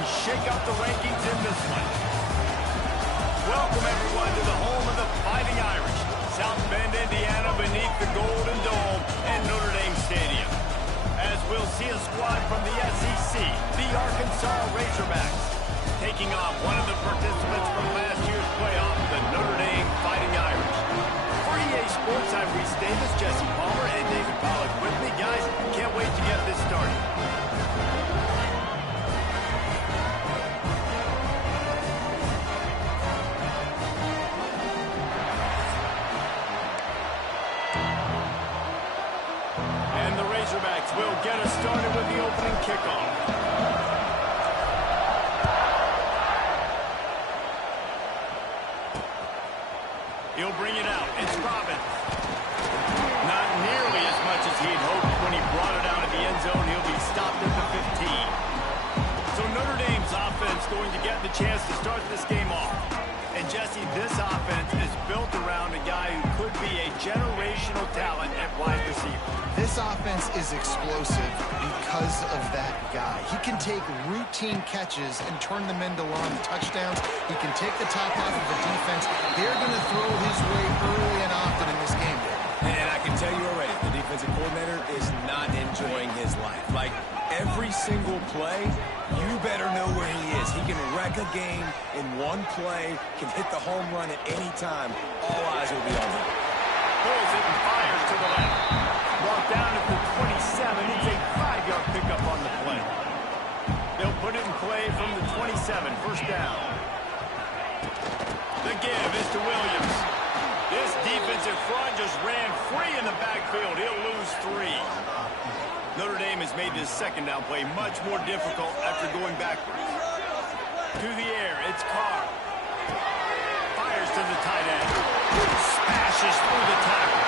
and shake up the rankings in this one. Welcome, everyone, to the home of the Fighting Irish, South Bend, Indiana, beneath the Golden Dome and Notre Dame Stadium. As we'll see a squad from the SEC, the Arkansas Razorbacks, taking on one of the participants from last year's playoff, the Notre Dame Fighting Irish. For EA Sports, I'm Reese Davis, Jesse Palmer, and David Pollack with me. Guys, can't wait to get this started. And the Razorbacks will get us started with the opening kickoff. He'll bring it out. It's Robbins. Not nearly as much as he had hoped when he brought it out of the end zone. He'll be stopped at the 15. So Notre Dame's offense going to get the chance to start this game off. And Jesse, this offense is built around a guy who could be a generational talent at wide receiver. This offense is explosive because of that guy. He can take routine catches and turn them into long touchdowns. He can take the top off of the defense. They're going to throw his way early and often in this game. And I can tell you already, the defensive coordinator is not enjoying his life. Like, every single play, you better know where he is. He can wreck a game in one play, can hit the home run at any time. All eyes will be on him. Pulls it and fires to the left. Brought down at the 27. It's a 5-yard pickup on the play. They'll put it in play from the 27. First down. The give is to Williams. This defensive front just ran free in the backfield. He'll lose 3. Notre Dame has made this second down play much more difficult after going backwards. To the air, it's Carr. Fires to the tight end. Smashes through the tackle.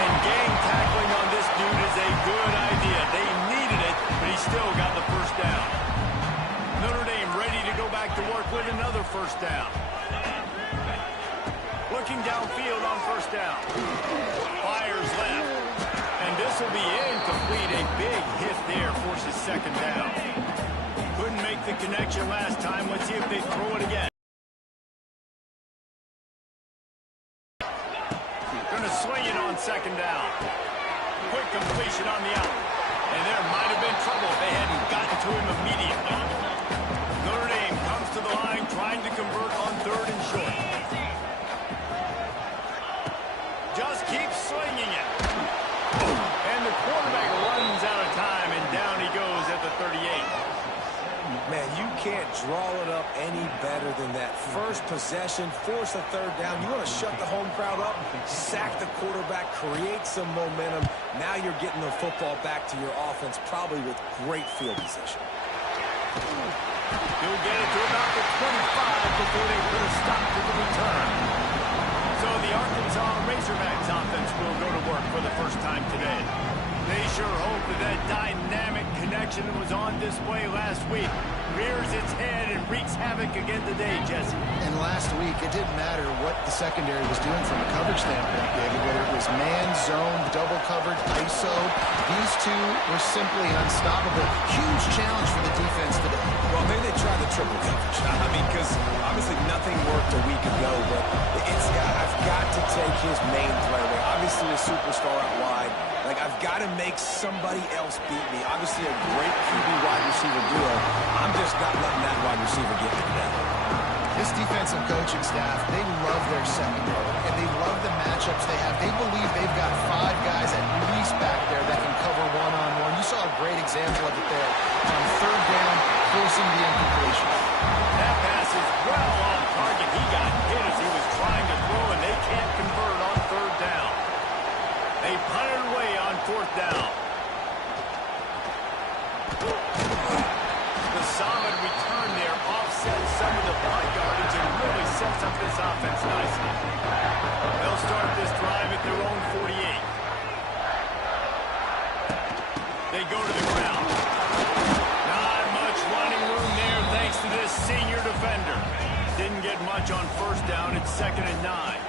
And gang tackling on this dude is a good idea. They needed it, but he still got the first down. Notre Dame ready to go back to work with another first down. Looking downfield on first down. Fires left. And this will be incomplete. A big hit there forces second down. Couldn't make the connection last time. Let's see if they throw it again. Going to swing it on second down. Quick completion on the out. And there might have been trouble if they hadn't gotten to him immediately. Notre Dame comes to the line trying to convert on third and short. Just keep swinging it. And the quarterback runs out of time, and down he goes at the 38. Man, you can't draw it up any better than that. First possession, force a third down. You want to shut the home crowd up, sack the quarterback, create some momentum. Now you're getting the football back to your offense, probably with great field position. He'll get it to about the 25 before they put a stop to the return. So the Arkansas Razorbacks offense will go to work for the first time today. They sure hope that dynamic connection that was on display last week rears its head and wreaks havoc again today, Jesse. And last week, it didn't matter what the secondary was doing from a coverage standpoint, David, whether it was man, zone, double coverage, ISO. These two were simply unstoppable. Huge challenge for the defense today. Well, maybe they tried the triple coverage. I mean, because obviously nothing worked a week ago, but I've got to take his main player away. Obviously a superstar out wide. Like, I've got to make somebody else beat me. Obviously a great QB wide receiver duo. I'm just not letting that wide receiver get me today. This defensive coaching staff, they love their secondary, and they love the matchups they have. They believe they've got 5 guys at least back there that can cover one-on-one. You saw a great example of it there on third down, forcing the incompletion. That pass is well on target. He got hit as he was trying to throw, and they can't convert on third down. They punted away on fourth down. The solid return there offsets some of the punt yardage and really sets up this offense nicely. They'll start this drive at their own 48. They go to the ground. Not much running room there thanks to this senior defender. Didn't get much on first down. It's 2nd and 9.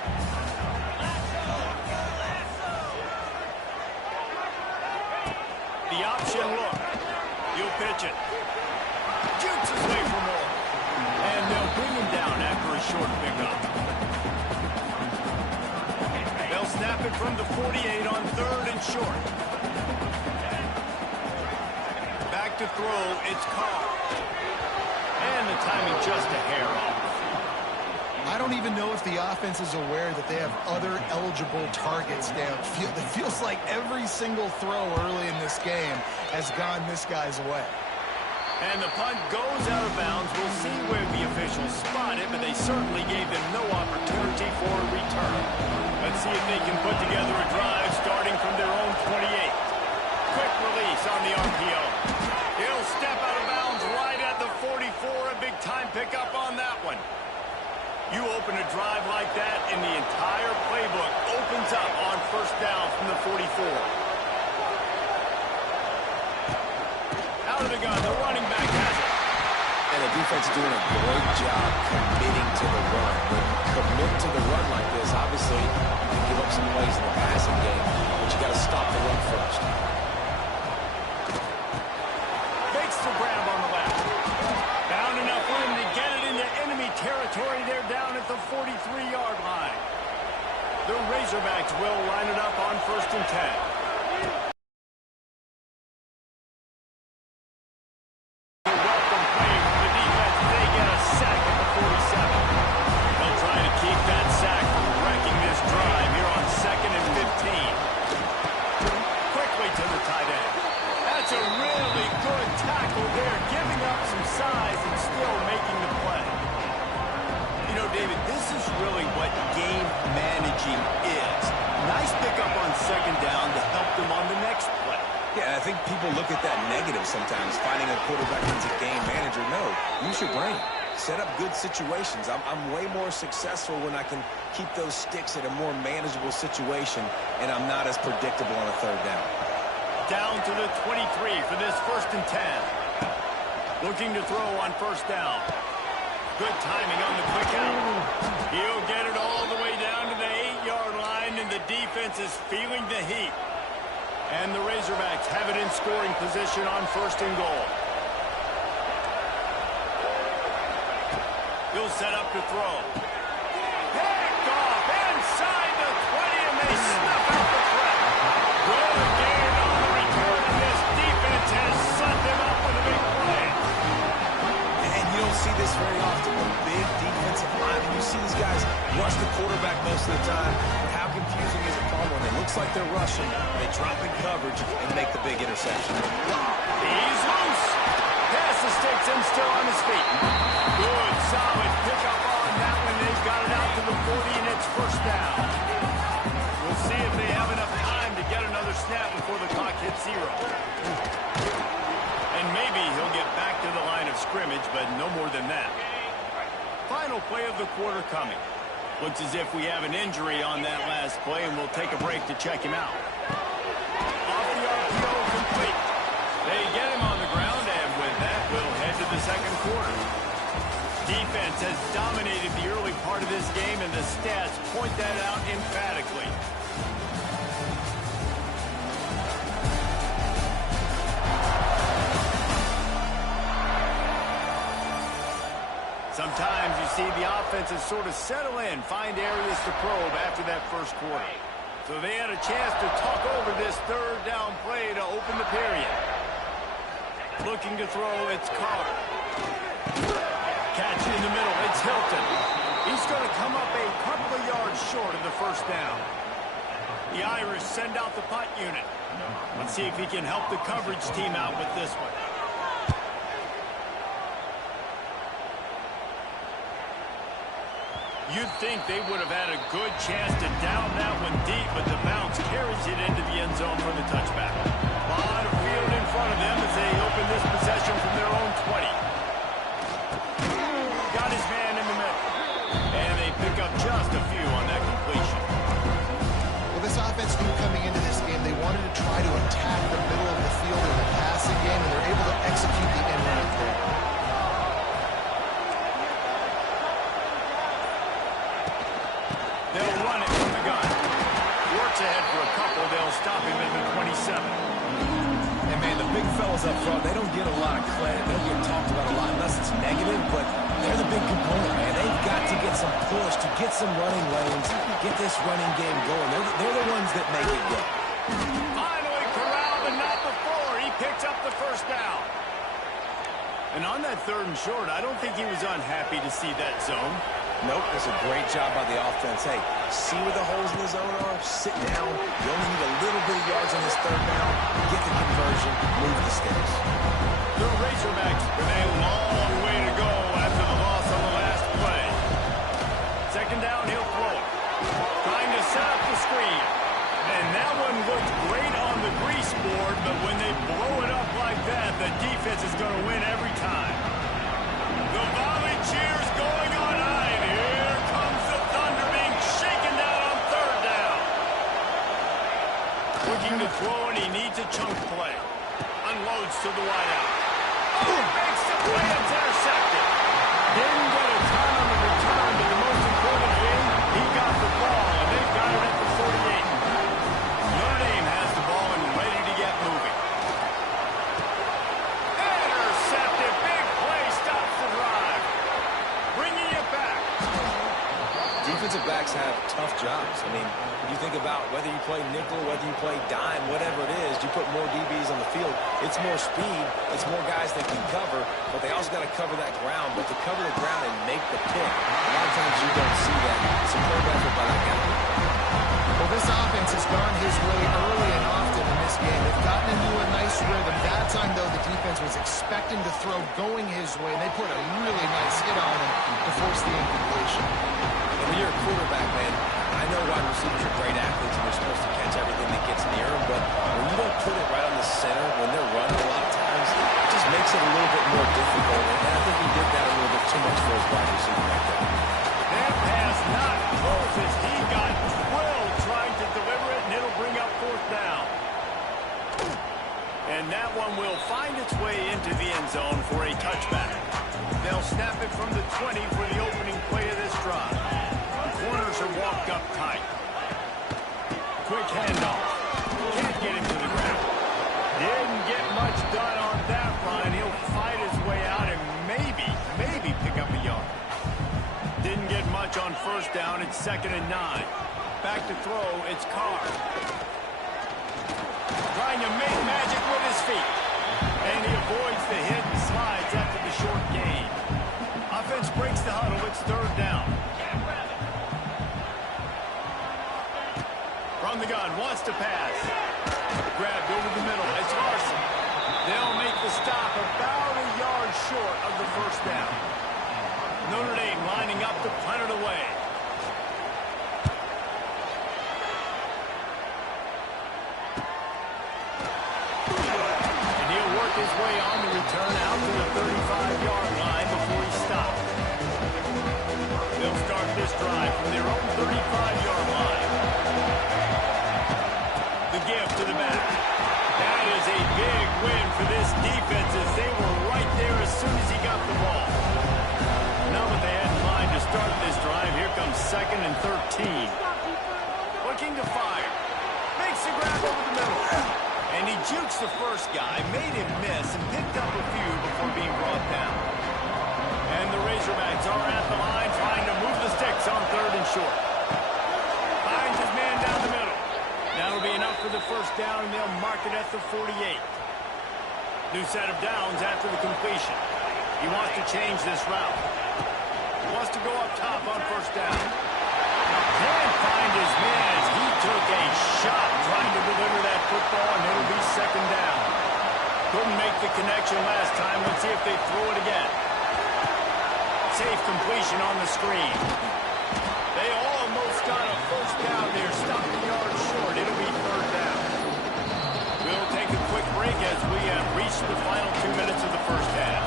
The option look. You'll pitch it. Shoots his way for more. And they'll bring him down after a short pickup. They'll snap it from the 48 on 3rd and short. Back to throw, it's Carr. And the timing just a hair off. I don't even know if the offense is aware that they have other eligible targets downfield. It feels like every single throw early in this game has gone this guy's way. And the punt goes out of bounds. We'll see where the officials spot it, but they certainly gave them no opportunity for a return. Let's see if they can put together a drive starting from their own 28. Quick release on the RPO. He'll step out of bounds right at the 44. A big time pickup on that one. You open a drive like that, and the entire playbook opens up on 1st down from the 44. Out of the gun, the running back has it. And the defense is doing a great job committing to the run. When you commit to the run like this, obviously, you can give up some plays in the passing game, but you got to stop the run first. Makes the grab on the left. Found enough room to get it into enemy territory. They're down at the 43-yard line. The Razorbacks will line it up on 1st and 10. I think people look at that negative sometimes, finding a quarterback that's a game manager. No, use your brain. Set up good situations. I'm way more successful when I can keep those sticks at a more manageable situation, and I'm not as predictable on a 3rd down. Down to the 23 for this 1st and 10. Looking to throw on 1st down. Good timing on the quick out. He'll get it all the way down to the 8-yard line, and the defense is feeling the heat. And the Razorbacks have it in scoring position on 1st and goal. He'll set up to throw. Picked off inside the 20, and they snuff out the threat. Good gain on the return, and this defense has set them up with a big play. And you don't see this very often. A big defensive line, and you see these guys rush the quarterback most of the time. But how confusing is it for when it looks like they're rushing, they drop in coverage and make the big interception. He's loose. Pass the sticks and still on his feet. Good, solid pickup on that one. They've got it out to the 40, and it's 1st down. We'll see if they have enough time to get another snap before the clock hits 0. And maybe he'll get back to the line of scrimmage, but no more than that. Final play of the quarter coming. Looks as if we have an injury on that last play, and we'll take a break to check him out. Off the RPO, complete. They get him on the ground, and with that, we'll head to the 2nd quarter. Defense has dominated the early part of this game, and the stats point that out emphatically. Sometimes you see the offenses sort of settle in, find areas to probe after that 1st quarter. So they had a chance to talk over this 3rd down play to open the period. Looking to throw, it's Carr. Catch in the middle, it's Hilton. He's going to come up a couple of yards short of the 1st down. The Irish send out the punt unit. Let's see if he can help the coverage team out with this one. You'd think they would have had a good chance to down that one deep, but the bounce carries it into the end zone for the touchback. A lot of field in front of them as they open this possession from their own 20. Got his man in the middle. And they pick up just a few on that completion. Well, this offense knew coming into this game they wanted to try to attack the middle of the field in the passing game, and they're able to execute the end run play. They'll run it from the gun. Works ahead for a couple. They'll stop him at the 20. fellas up front, they don't get a lot of credit. They don't get talked about a lot unless it's negative, but they're the big component, man. They've got to get some push, to get some running lanes, get this running game going. They're the ones that make it go. Finally corralled, but not before. He picks up the first down. And on that 3rd and short, I don't think he was unhappy to see that zone. Nope, it's a great job by the offense. Hey, see where the holes in the zone are? Sit down. You only need a little bit of yards on this 3rd down. Get the conversion. Move the sticks. The Razorbacks with a long way to go after the loss on the last play. 2nd down, he'll throw it. Trying to set up the screen. And that one looked great on the grease board, but when they blow it up like that, the defense is going to win every time. The volley cheers going on high, and here comes the Thunder being shaken down on 3rd down. Looking to throw, and he needs a chunk play. Unloads to the wideout. Oh, makes the play. It's intercepted. Didn't get a ton on the return, but the most important thing, he got the ball, and they've got it at the 48. Notre Dame has the ball and ready to get moving. Intercepted. Big play stops the drive. Bringing it back. Defensive backs have tough jobs. I mean, you think about whether you play nickel, whether you play dime, whatever it is, you put more DBs on the field. It's more speed. It's more guys that can cover, but they also got to cover that ground. But to cover the ground and make the pick, a lot of times you don't see that. Superb effort by that guy. Well, this offense has gone his way early and often in this game. They've gotten into a nice rhythm. That time, though, the defense was expecting to throw going his way, and they put a really nice hit on him to force the incompletion. And when you're a quarterback, man, I know wide receivers are great athletes and they're supposed to catch everything that gets near them, but when you don't put it right on the center, when they're running a lot of times, it just makes it a little bit more difficult. And I think he did that a little bit too much for his wide receiver right there. That pass not close as he got drilled trying to deliver it, and it'll bring up 4th down. And that one will find its way into the end zone for a touchback. They'll snap it from the 20 for the opening play of this drive. The corners are walked up tight. Quick handoff. Can't get him to the ground. Didn't get much done on that run. He'll fight his way out and maybe pick up a yard. Didn't get much on 1st down. It's 2nd and 9. Back to throw. It's Carr. Trying to make magic with his feet. And he avoids the hit and slides after the short gain. Offense breaks the huddle. It's 3rd down. From the gun. Wants to pass. Grabbed over the middle. It's Larson. They'll make the stop about a yard short of the 1st down. Notre Dame lining up to punt it away. And he'll work his way on the return out to the 35-yard line before he stops. They'll start this drive from their own 35-yard line. The give to the back. That is a big win for this defense as they were right there as soon as he got the ball. Now what they had in mind to start this drive, here comes 2nd and 13. Looking to fire. Makes the grab over the middle. And he jukes the first guy, made him miss, and picked up a few before being brought down. And the Razorbacks are at the line trying to move the sticks on 3rd and short. Finds his man down the middle. That'll be enough for the 1st down, and they'll mark it at the 48. New set of downs after the completion. He wants to change this route. He wants to go up top on 1st down. Can't find his man as he took a shot trying to deliver that football, and it'll be 2nd down. Couldn't make the connection last time. Let's see if they throw it again. Safe completion on the screen. They almost got a 1st down there, stopped the yard short. It'll be 3rd down. We'll take a quick break as we have reached the final 2 minutes of the 1st half.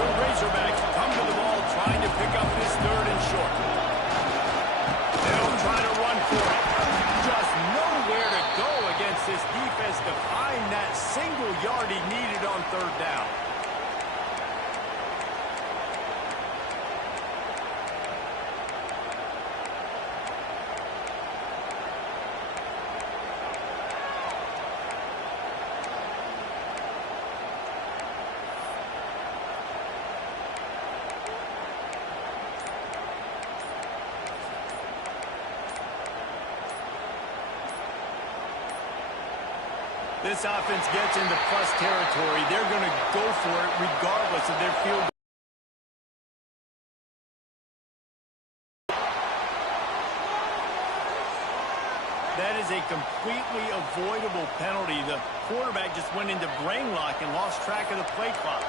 The Razorbacks come to the ball trying to pick up this 3rd and short. They'll try to run for it. Just nowhere to go against this defense to find that single yard he needed on 3rd down. This offense gets into plus territory. They're going to go for it regardless of their field goal. That is a completely avoidable penalty. The quarterback just went into brain lock and lost track of the play clock.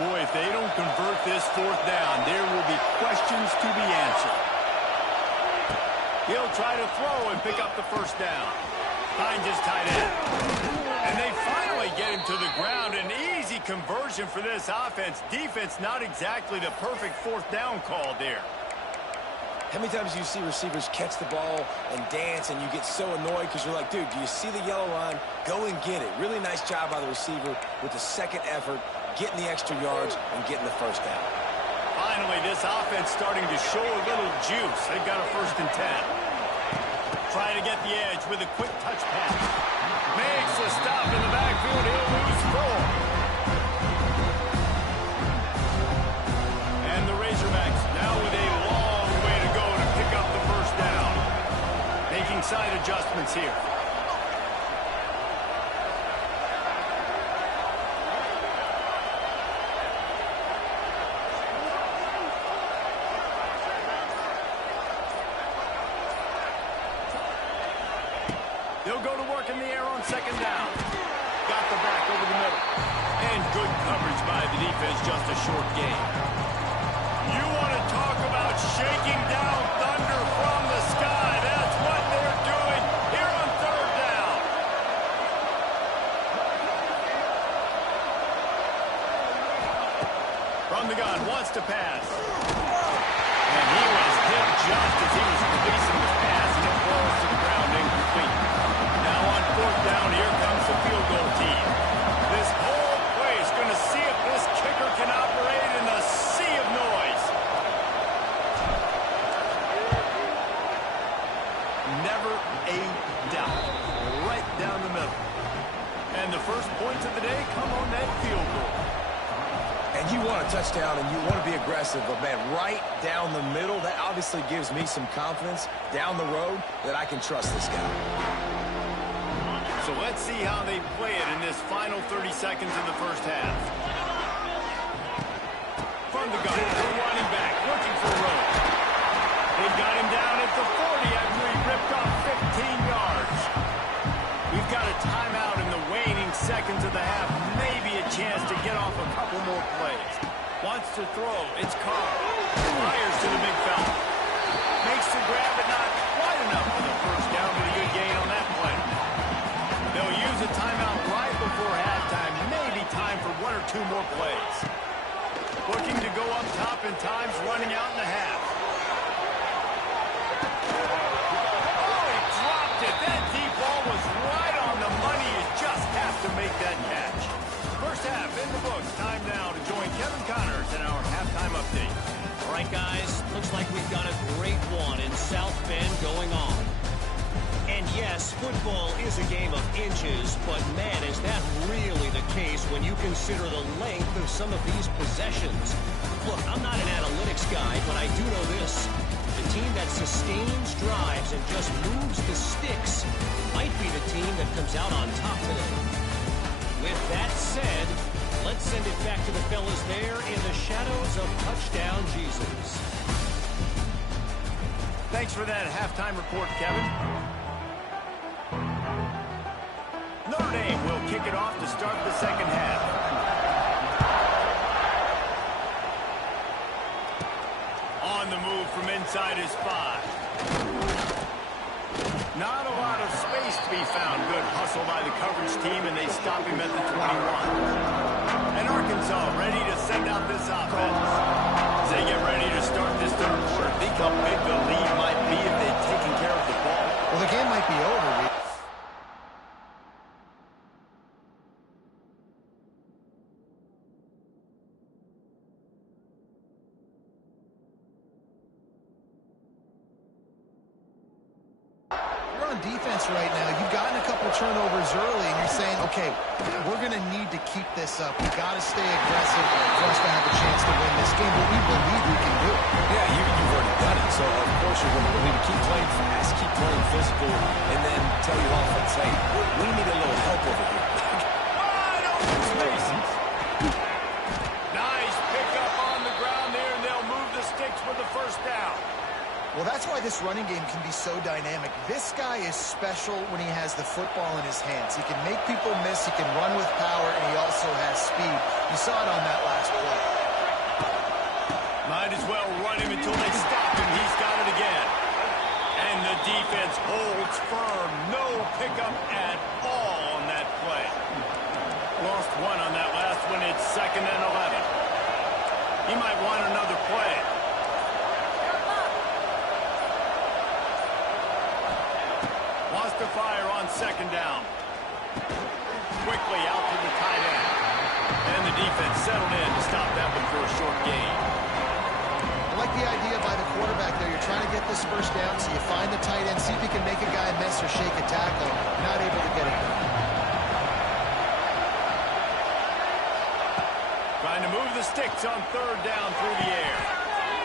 Boy, if they don't convert this fourth down, there will be questions to be answered. He'll try to throw and pick up the first down. Finds his tight end. And they finally get him to the ground. An easy conversion for this offense. Defense, not exactly the perfect fourth down call there. How many times do you see receivers catch the ball and dance and you get so annoyed because you're like, dude, do you see the yellow line? Go and get it. Really nice job by the receiver with the second effort, getting the extra yards and getting the first down. Finally, this offense starting to show a little juice. They've got a 1st and 10. Trying to get the edge with a quick touch pass. Makes a stop in the backfield. He'll lose 4. And the Razorbacks now with a long way to go to pick up the first down. Making side adjustments here. They'll go to work in the air on 2nd down. Got the back over the middle. And good coverage by the defense, just a short game. You want to talk about shaking down thunder from the sky. That's what they're doing here on 3rd down. From the gun, wants to pass. And he was hit just as he was releasing the pass, and it falls to the ground incomplete. Now on 4th down, here comes the field goal team. This whole play is going to see if this kicker can operate in the sea of noise. Never a doubt. Right down the middle. And the first points of the day come on that field goal. And you want a touchdown and you want to be aggressive, but man, right down the middle, that obviously gives me some confidence down the road that I can trust this guy. So let's see how they play it in this final 30 seconds of the first half. From the gun, the running back, looking for Rowe. They've got him down at the 40 after he ripped off 15 yards. We've got a timeout in the waning seconds of the half. Maybe a chance to get off a couple more plays. Wants to throw. It's Carr. Fires to the big fella. Makes the grab, but not quite enough for the first down, but a good gain on that play. They'll use a timeout right before halftime. Maybe time for 1 or 2 more plays. Looking to go up top in times, running out in the half. Oh, he dropped it. That deep ball was right on the money. You just have to make that catch. First half in the books. Time now to join Kevin Connors in our halftime update. All right, guys. Looks like we've got a great one in South Bend going on. And yes, football is a game of inches, but man, is that really the case when you consider the length of some of these possessions. Look, I'm not an analytics guy, but I do know this. The team that sustains drives and just moves the sticks might be the team that comes out on top today. With that said, let's send it back to the fellas there in the shadows of touchdown Jesus. Thanks for that halftime report, Kevin. Notre Dame will kick it off to start the second half. On the move from inside his 5. Not a lot of space to be found. Good hustle by the coverage team, and they stop him at the 21. And Arkansas ready to send out this offense. As they get ready to start this third quarter, think how big the lead might be if they'd taken care of the ball. Well, the game might be over. defense right now. You've gotten a couple turnovers early, and you're saying, okay, we're going to need to keep this up. We've got to stay aggressive for us to have a chance to win this game, but we believe we can do it. Yeah, you've already done it, so of course you're going to need to keep playing fast, keep playing physical, and then tell your offense, hey, we need a little help over here. Wide open spaces. Nice pickup on the ground there, and they'll move the sticks for the first down. Well, that's why this running game can be so dynamic. This guy is special when he has the football in his hands. He can make people miss, he can run with power, and he also has speed. You saw it on that last play. Might as well run him until they stop him. He's got it again. And the defense holds firm. No pickup at all on that play. Lost one on that last one. It's 2nd and 11. He might want another play. Wants to fire on 2nd down. Quickly out to the tight end. And the defense settled in to stop that one for a short gain. I like the idea by the quarterback there. You're trying to get this first down, so you find the tight end, see if he can make a guy miss or shake a tackle. Not able to get it done. Trying to move the sticks on 3rd down through the air.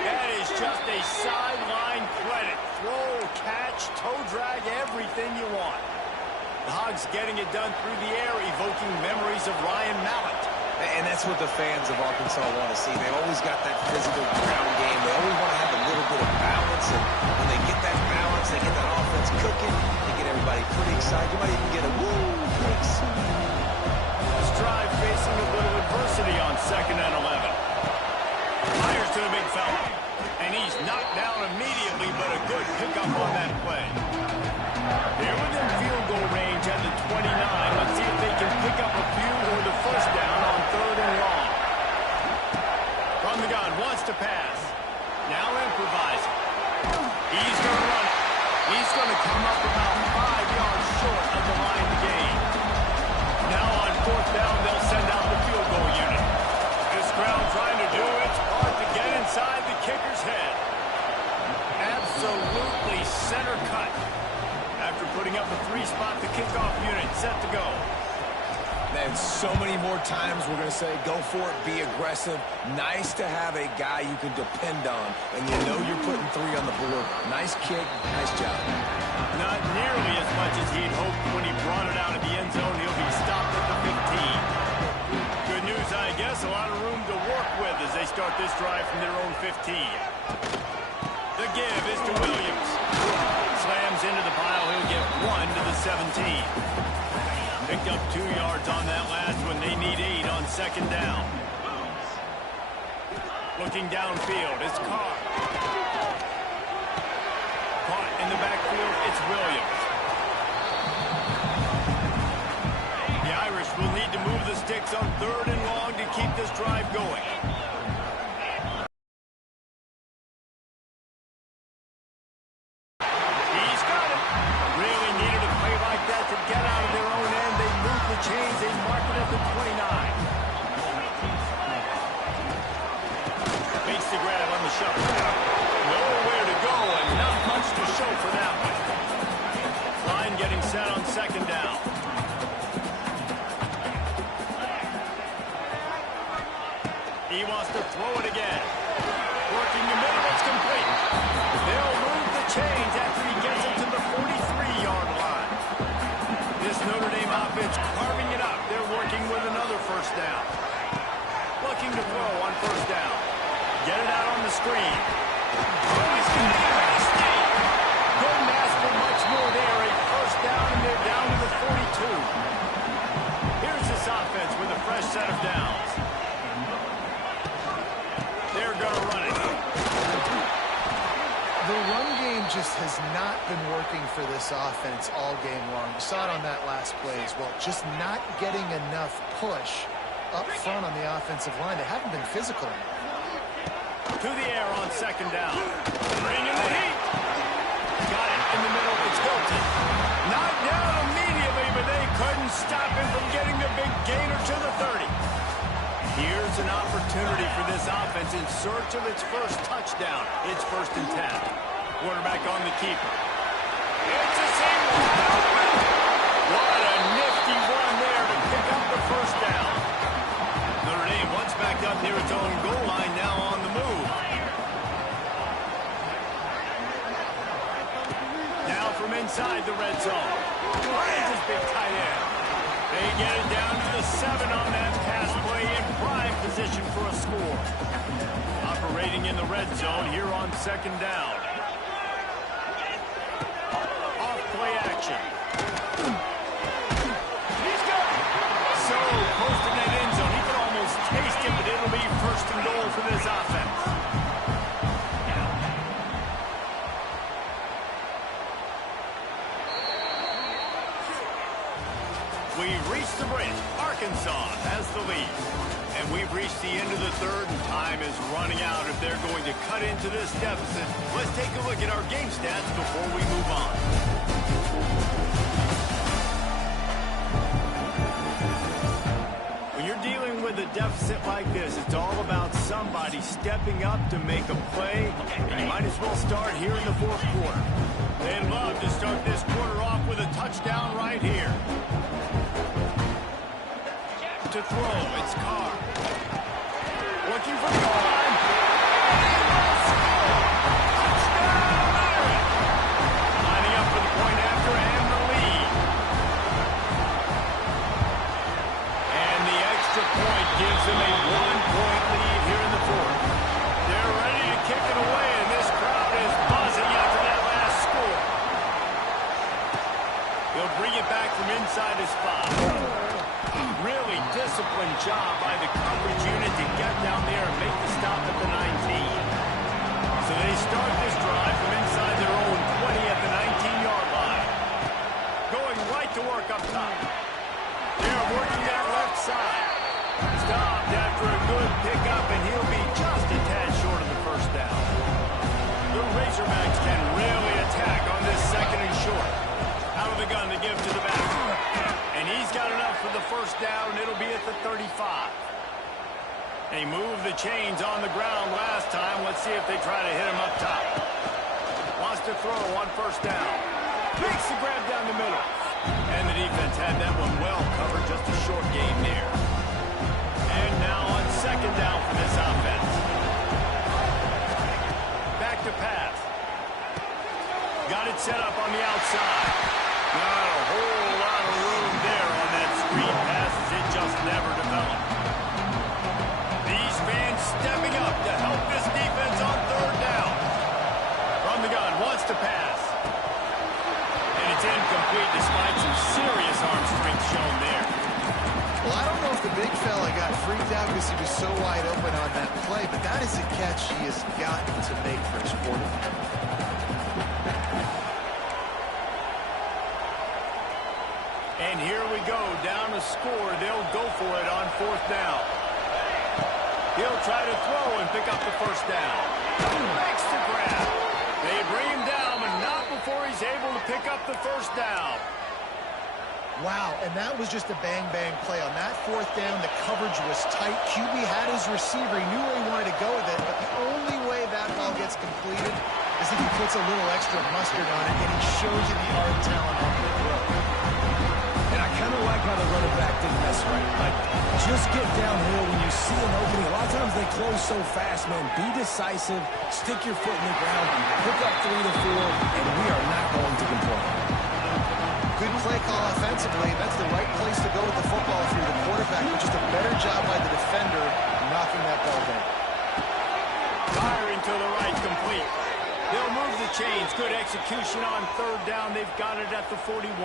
That is just a sideline credit. Throw, catch, toe drag, everything you want. The Hogs getting it done through the air, evoking memories of Ryan Mallett. And that's what the fans of Arkansas want to see. They always got that physical ground game. They always want to have a little bit of balance. And when they get that balance, they get that offense cooking, they get everybody pretty excited. You might even get a woo, thanks. This drive facing a little adversity on 2nd and 11. Fires to the big fella. And he's knocked down immediately, but a good pickup on that play. They're within field goal range at the 29. Let's see if they can pick up a few or the first down on 3rd and long. From the gun, wants to pass. Now improvising. He's going to run it. He's going to come up about 5 yards short of the line to gain. Now on 4th down, they'll send out the field goal unit. This crowd trying to do its part to get inside the kicker's head. Absolutely center cut. After putting up a 3-spot, the kickoff unit set to go. And so many more times we're going to say, go for it, be aggressive. Nice to have a guy you can depend on, and you know you're putting 3 on the board. Nice kick, nice job. Not nearly as much as he'd hoped when he brought it out of the end zone. He'll be stopped at the 15. Good news, I guess. A lot of room to work with as they start this drive from their own 15. The give is to Williams. Slams into the pile. He'll get 1 to the 17. Picked up 2 yards on that last one. They need 8 on 2nd down. Looking downfield, it's Carr. Caught in the backfield, it's Williams. The Irish will need to move the sticks on 3rd and long to keep this drive going. He's got it. Really needed a play like that to get out of their own end. They move the chains. They mark it at the 29. Makes the grab on the shuffle. Nowhere to go and not much to show for that one. Line getting set on 2nd down. He wants to throw it again. Working the middle, it's complete. They'll move the chains after he gets it to the 43-yard line. This Notre Dame offense carving it up. They're working with another first down. Looking to throw on 1st down. Get it out on the screen. Oh, he's got it hasty. Couldn't ask for much more there. A first down, and they're down to the 42. Here's this offense with a fresh set of downs. They're going to run it. The run game just has not been working for this offense all game long. You saw it on that last play as well. Just not getting enough push up front on the offensive line. They haven't been physical enough. To the air on 2nd down. Bringing the heat. Got it in the middle. It's Hilton. Knocked down immediately, but they couldn't stop him from getting the big gainer to the 30. Here's an opportunity for this offense in search of its first touchdown. It's 1st and 10. Quarterback on the keeper. It's the same What a nifty run there to pick up the first down. Notre Dame once back up near its own goal line, now on the move. Now from inside the red zone. Finds his big tight end. They get it down to the 7 on that pass play in prime position for a score. Operating in the red zone here on second down. Off play action. He's got it. So close to that end zone. He can almost taste it, but it'll be first and goal for this offense. We've reached the break. Arkansas has the lead. And we've reached the end of the third, and time is running out if they're going to cut into this deficit. Let's take a look at our game stats before we move on. When you're dealing with a deficit like this, it's all about somebody stepping up to make a play, and you might as well start here in the fourth quarter. They'd love to start this quarter off with a touchdown right here. To throw, it's Carr. Looking for the goal line. Touchdown! Lining up for the point after and the lead. And the extra point gives them a 1-point lead here in the fourth. They're ready to kick it away, and this crowd is buzzing after that last score. He'll bring it back from inside his 5. Really disciplined job by the coverage unit to get down there and make the stop at the 19. So they start this drive from inside their own 20 at the 19-yard line. Going right to work up top. They're working that left side. Stopped after a good pickup, and he'll be just a tad short of the first down. The Razorbacks can really attack on this second and short. Out of the gun to give to the back. And he's got enough for the first down, and it'll be at the 35. They moved the chains on the ground last time. Let's see if they try to hit him up top. Wants to throw on first down. Makes the grab down the middle. And the defense had that one well covered, just a short gain there. And now on second down for this offense. Back to pass. Got it set up on the outside. Not a whole lot of room there on that screen pass as it just never developed. These fans stepping up to help this defense on third down. From the gun, wants to pass. And it's incomplete despite some serious arm strength shown there. Well, I don't know if the big fella got freaked out because he was so wide open on that play, but that is a catch he has got to make for his quarterback. And here we go, down to score. They'll go for it on fourth down. He'll try to throw and pick up the first down. Makes the grab. They bring him down, but not before he's able to pick up the first down. Wow, and that was just a bang-bang play. On that fourth down, the coverage was tight. QB had his receiver. He knew where he wanted to go with it, but the only way that ball gets completed is if he puts a little extra mustard on it, and he shows you the arm talent on the throw. And I kind of like how the running back didn't mess right. Like, just get downhill when you see an opening. A lot of times they close so fast, man. Be decisive, stick your foot in the ground, pick up 3 to 4, and we are not going to complain. Good play call offensively. That's the right place to go with the football if you're the quarterback, but just a better job by the defender knocking that ball down. Firing to the right, complete. They'll move the chains. Good execution on third down. They've got it at the 41.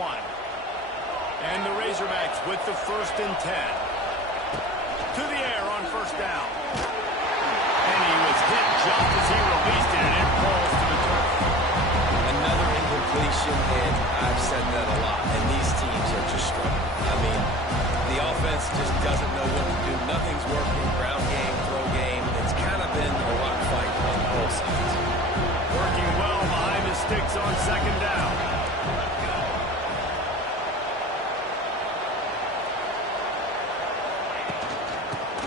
And the Razorbacks with the 1st and 10. To the air on first down. And he was hit just as he released it, and it falls to the turf. Another incompletion, and I've said that a lot, and these teams are just struggling. I mean, the offense just doesn't know what to do. Nothing's working. Ground game, throw game. It's kind of been a rock fight on both sides. Working well behind the sticks on second down.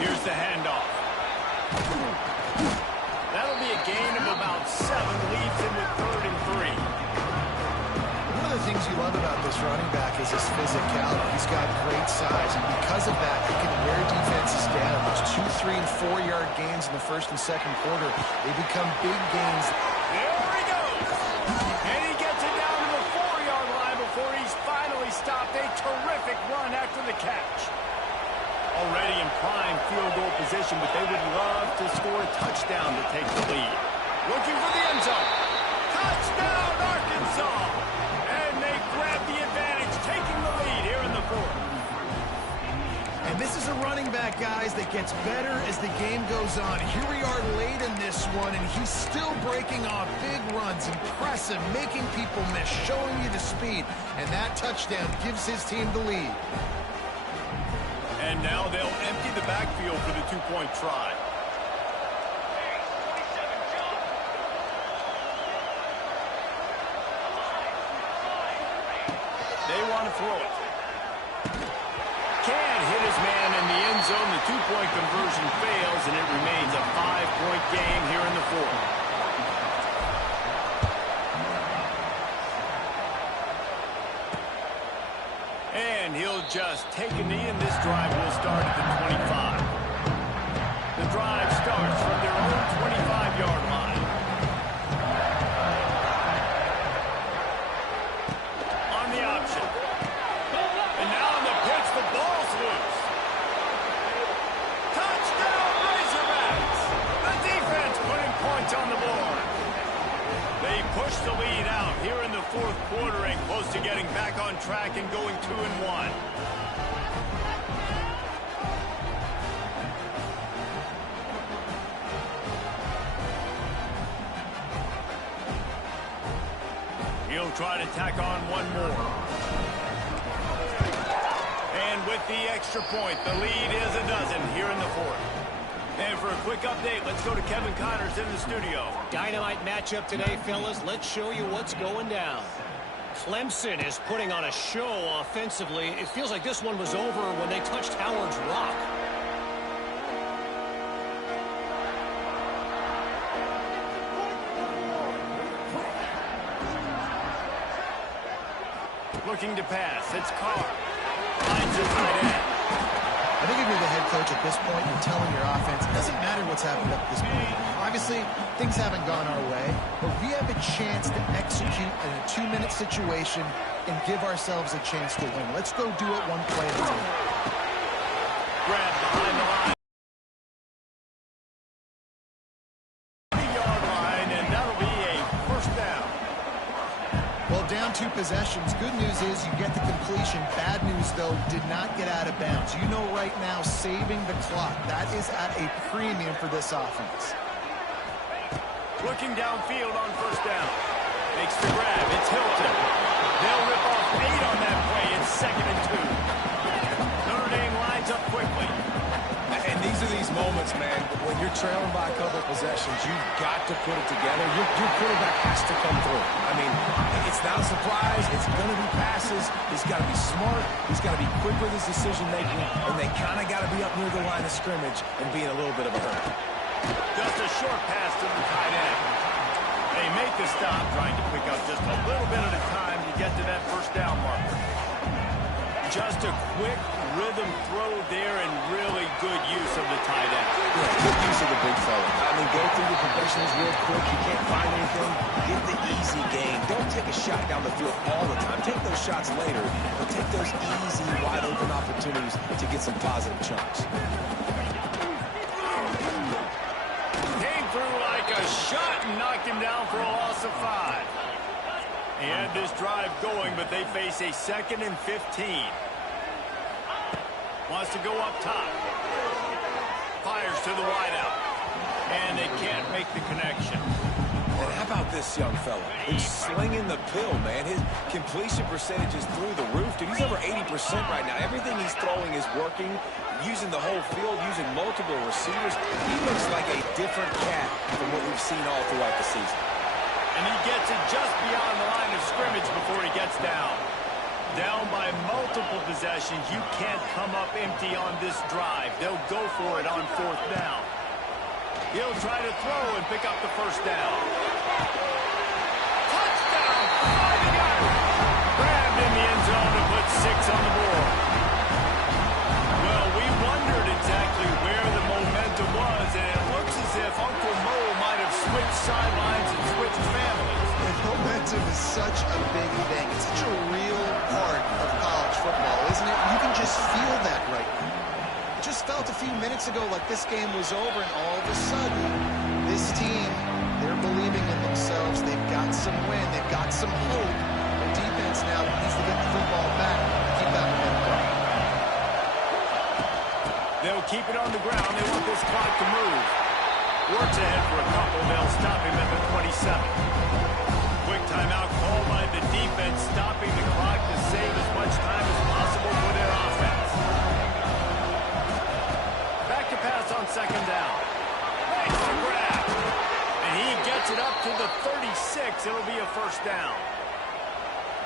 Here's the handoff. That'll be a gain of about 7, leaves him with 3rd and 3. One of the things you you love about this running back is his physicality. He's got great size, and because of that, he can wear defenses down. Those 2, 3, and 4-yard gains in the first and second quarter, they become big gains. There he goes. And he gets it down to the 4-yard line before he's finally stopped. A terrific run after the catch. Already in prime field goal position, but they would love to score a touchdown to take the lead. Looking for the end zone. Touchdown, Arkansas! And they grab the advantage, taking the lead here in the fourth. And this is a running back, guys, that gets better as the game goes on. Here we are late in this one, and he's still breaking off big runs. Impressive, making people miss, showing you the speed. And that touchdown gives his team the lead. And now they'll empty the backfield for the two-point try. They want to throw it. Can't hit his man in the end zone. The two-point conversion fails, and it remains a 5-point game here in the fourth. And he'll just take a knee, and this drive will start at the 25. The drive starts from their own 25-yard line. On the option. And now on the pitch, the ball's loose. Touchdown, Razorbacks! The defense putting points on the board. They push the lead out here in the fourth quarter and close to getting back on track and going 2-1. He'll try to tack on one more. And with the extra point, the lead is a dozen here in the fourth. And for a quick update, let's go to Kevin Connors in the studio. Dynamite matchup today, fellas. Let's show you what's going down. Clemson is putting on a show offensively. It feels like this one was over when they touched Howard's Rock. Looking to pass. It's Carr. Finds his tight end. I think if you're the head coach at this point, you're telling your offense, it doesn't matter what's happened up to this point. Obviously, things haven't gone our way, but we have a chance to execute in a 2-minute situation and give ourselves a chance to win. Let's go do it one play at a time. Grab behind the line. 20-yard line, and that'll be a first down. Well, down 2 possessions. Good news is you get the completion. Bad news, though, did not get out of bounds. You know right now, saving the clock. That is at a premium for this offense. Looking downfield on first down. Makes the grab. It's Hilton. They'll rip off 8 on that play. It's 2nd and 2. Notre Dame lines up quickly. And these are these moments, man, when you're trailing by a couple of possessions, you've got to put it together. Your quarterback has to come through. I mean, it's not a surprise. It's going to be passes. He's got to be smart. He's got to be quick with his decision-making, and they kind of got to be up near the line of scrimmage and be in a little bit of a hurry. Just a short pass to the tight end. They make the stop, trying to pick up just a little bit at a time to get to that first down marker. Just a quick rhythm throw there and really good use of the tight end. Yeah, good use of the big fella. I mean, go through your progressions real quick. You can't find anything. Get the easy gain. Don't take a shot down the field all the time. Take those shots later, but take those easy, wide-open opportunities to get some positive chunks. Came through like a shot and knocked him down for a loss of 5. He had this drive going, but they face a 2nd and 15. Wants to go up top. Fires to the wideout. And they can't make the connection. And how about this young fella? He's slinging the pill, man. His completion percentage is through the roof. Dude, he's over 80% right now. Everything he's throwing is working, using the whole field, using multiple receivers. He looks like a different cat from what we've seen all throughout the season. And he gets it just beyond the line of scrimmage before he gets down. Down by multiple possessions. You can't come up empty on this drive. They'll go for it on 4th down. He'll try to throw and pick up the first down. Touchdown! 5 yards. Grab on the board. Well, we wondered exactly where the momentum was, and it looks as if Uncle Mo might have switched sidelines and switched families. And momentum is such a big thing. It's such a real part of college football, isn't it? You can just feel that right now. It just felt a few minutes ago like this game was over, and all of a sudden, this team, they're believing in themselves. They've got some wind. They've got some hope. The defense now needs to get the football back. Keep that momentum going. They'll keep it on the ground. They want this clock to move. Works ahead for a couple. They'll stop him at the 27. Quick timeout called by the defense, stopping the clock to save as much time as possible for their offense. Back to pass on second down. Makes the grab. And he gets it up to the 36. It'll be a first down.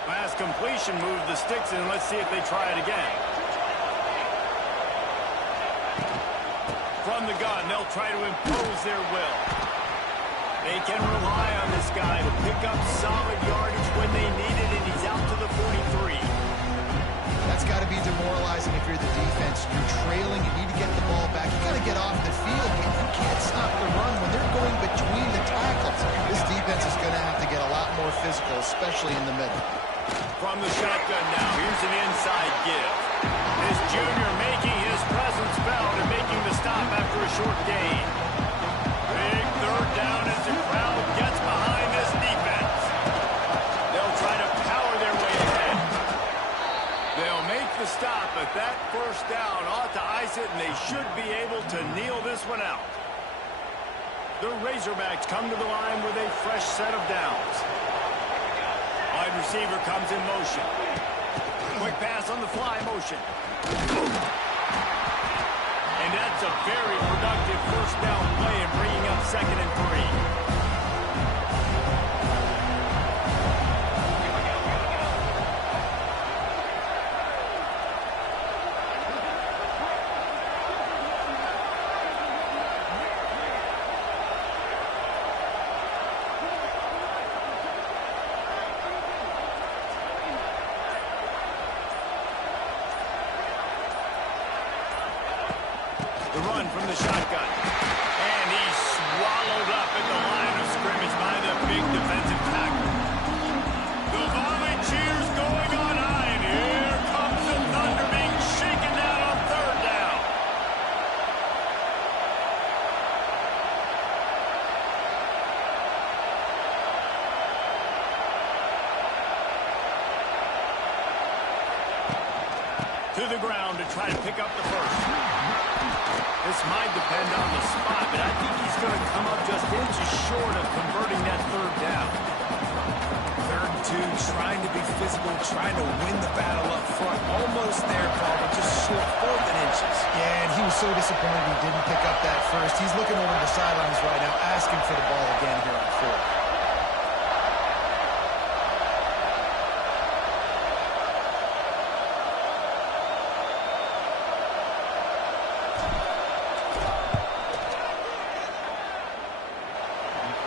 Pass completion moves the sticks in. Let's see if they try it again. From the gun, they'll try to impose their will. They can rely on this guy to pick up solid yardage when they need it, and he's out to the 43. That's got to be demoralizing if you're the defense. You're trailing. You need to get the ball back. You got to get off the field. You can't stop the run when they're going between the tackles. This defense is going to have to get a lot more physical, especially in the middle. From the shotgun now, here's an inside give. This junior making his presence felt and making the stop after a short gain. Big third down as the crowd gets behind this defense. They'll try to power their way ahead. They'll make the stop, but that first down ought to ice it, and they should be able to kneel this one out. The Razorbacks come to the line with a fresh set of downs. Wide receiver comes in motion. Quick pass on the fly motion. And that's a very productive first down play and bringing up 2nd and 3. The run from the shotgun. And he's swallowed up at the line of scrimmage by the big defensive tackle. The Volunteers going on high, and here comes the Thunder being shaken down on third down. To the ground to try to pick up the first. This might depend on the spot, but I think he's going to come up just inches short of converting that third down. 3rd and 2, trying to be physical, trying to win the battle up front. Almost there, Paul, but just short 4th and inches. Yeah, and he was so disappointed he didn't pick up that first. He's looking over the sidelines right now, asking for the ball again here on 4th.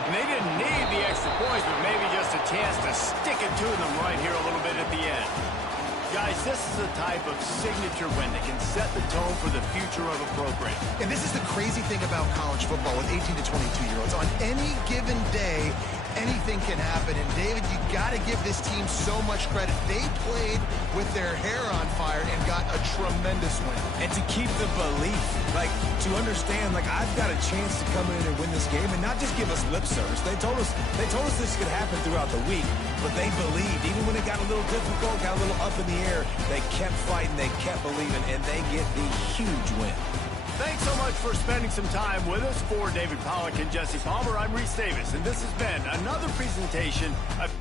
And they didn't need the extra points, but maybe just a chance to stick it to them right here a little bit at the end. Guys, this is a type of signature win that can set the tone for the future of a program. And this is the crazy thing about college football with 18 to 22-year-olds. On any given day, anything can happen. And, David, you got to give this team so much credit. They played with their hair on fire and got a tremendous win. And to keep the belief, like, to understand, like, I've got a chance to come in and win this game and not just give us lip service. They told us this could happen throughout the week, but they believed. Even when it got a little difficult, got a little up in the air, they kept fighting, they kept believing, and they get the huge win. Thanks so much for spending some time with us. For David Pollack and Jesse Palmer, I'm Reese Davis, and this has been another presentation of